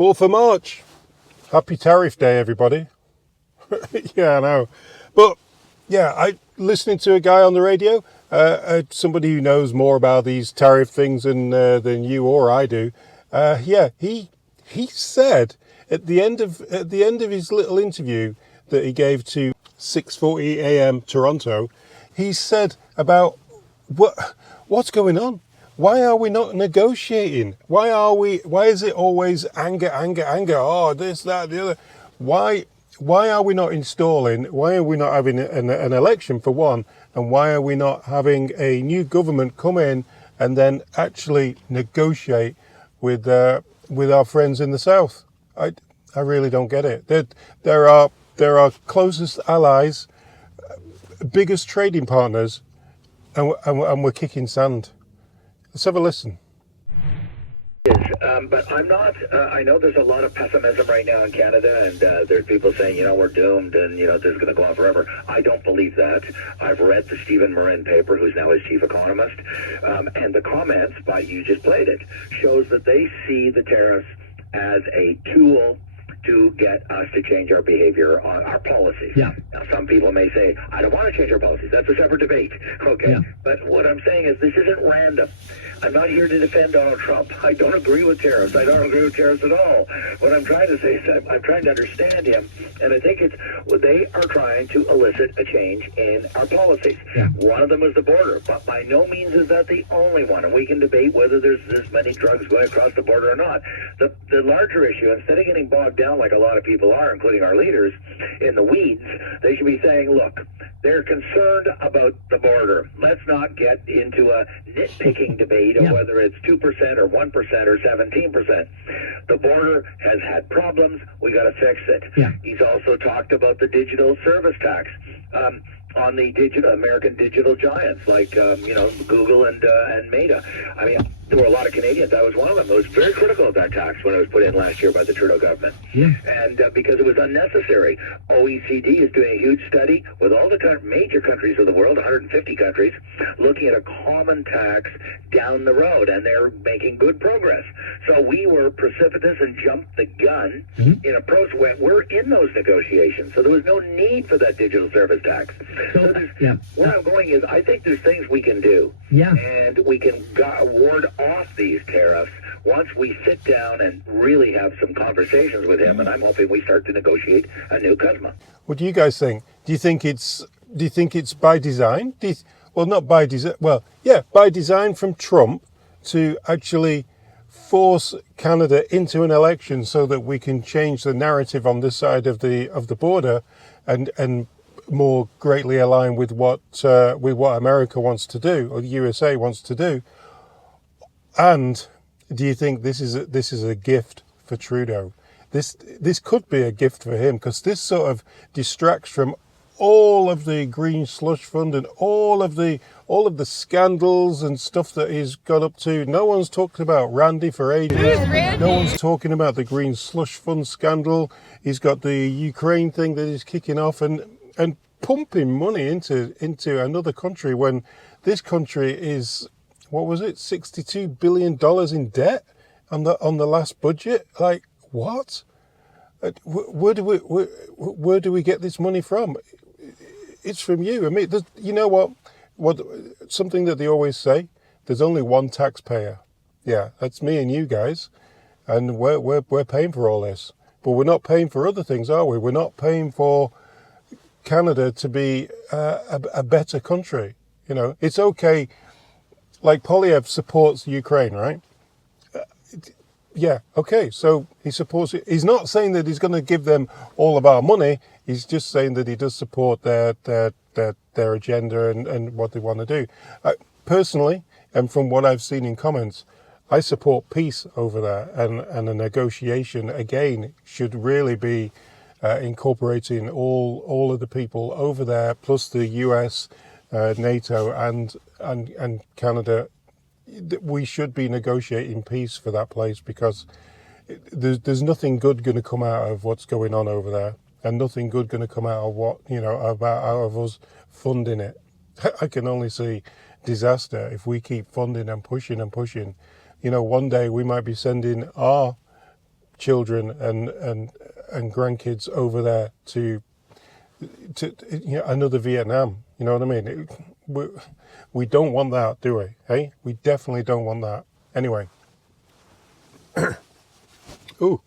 4th of March. Happy Tariff Day, everybody. Yeah, I know. But, yeah, listening to a guy on the radio, somebody who knows more about these tariff things than you or I do. He said at the end of his little interview that he gave to 6:40 a.m. Toronto, he said about what's going on. Why are we not negotiating? Why is it always anger? Oh, this, that, the other. Why are we not installing? Why are we not having an election for one? And why are we not having a new government come in and then actually negotiate with our friends in the South? I really don't get it. They're our closest allies, biggest trading partners, and we're kicking sand. Let's have a listen. But I'm not, I know there's a lot of pessimism right now in Canada, and there's people saying, we're doomed and, this is going to go on forever. I don't believe that. I've read the Stephen Morin paper, who's now his chief economist, and the comments by, you just played it, shows that they see the tariffs as a tool to get us to change our behavior on our policies. Yeah. Now, some people may say, I don't want to change our policies. That's a separate debate. Okay. Yeah. But what I'm saying is this isn't random. I'm not here to defend Donald Trump. I don't agree with tariffs. I don't agree with tariffs at all. What I'm trying to say is I'm trying to understand him, and I think they are trying to elicit a change in our policies. Yeah. One of them is the border, but by no means is that the only one, and we can debate whether there's this many drugs going across the border or not. The larger issue, instead of getting bogged down like a lot of people are, including our leaders, in the weeds, they should be saying, look, they're concerned about the border. Let's not get into a nitpicking debate of whether it's 2% or 1% or 17%. The border has had problems. We got to fix it. Yeah. He's also talked about the digital service tax on the American digital giants like Google and Meta. I mean, there were a lot of Canadians. I was one of them. I was very critical of that tax when it was put in last year by the Trudeau government. Yeah. And because it was unnecessary. OECD is doing a huge study with all the major countries of the world, 150 countries, looking at a common tax down the road, and they're making good progress. So we were precipitous and jumped the gun in a process where we're in those negotiations. So there was no need for that digital service tax. So where I'm going is I think there's things we can do. Yeah. And we can ward off these tariffs once we sit down and really have some conversations with him, and I'm hoping we start to negotiate a new CUSMA. What do you guys think? Do you think it's by design? Not by design. Well, yeah, by design from Trump to actually force Canada into an election so that we can change the narrative on this side of the border and more greatly align with what America wants to do, or the USA wants to do. And do you think this is a gift for Trudeau? This could be a gift for him, because this sort of distracts from all of the green slush fund and all of the scandals and stuff that he's got up to. No one's talked about Randy for ages. Who's Randy? No one's talking about the green slush fund scandal. He's got the Ukraine thing that he's kicking off and pumping money into another country when this country is, what was it, $62 billion in debt on the last budget? Like, what? Where do we get this money from? It's from you. I mean, you know what? Something that they always say: there's only one taxpayer. Yeah, that's me and you guys, and we're paying for all this. But we're not paying for other things, are we? We're not paying for Canada to be a better country. It's okay. Like Polyev supports Ukraine, right? Yeah, okay. So he supports it. He's not saying that he's going to give them all of our money. He's just saying that he does support their agenda and what they want to do. Personally, and from what I've seen in comments, I support peace over there, and a negotiation again should really be incorporating all of the people over there, plus the US, NATO, and Canada. We should be negotiating peace for that place, because there's nothing good going to come out of what's going on over there, and nothing good going to come out of out of us funding it. I can only see disaster if we keep funding and pushing and pushing. One day we might be sending our children and grandkids over there to another Vietnam. You know what I mean? We don't want that, do we? Hey, we definitely don't want that. Anyway. Ooh.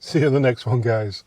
See you in the next one, guys.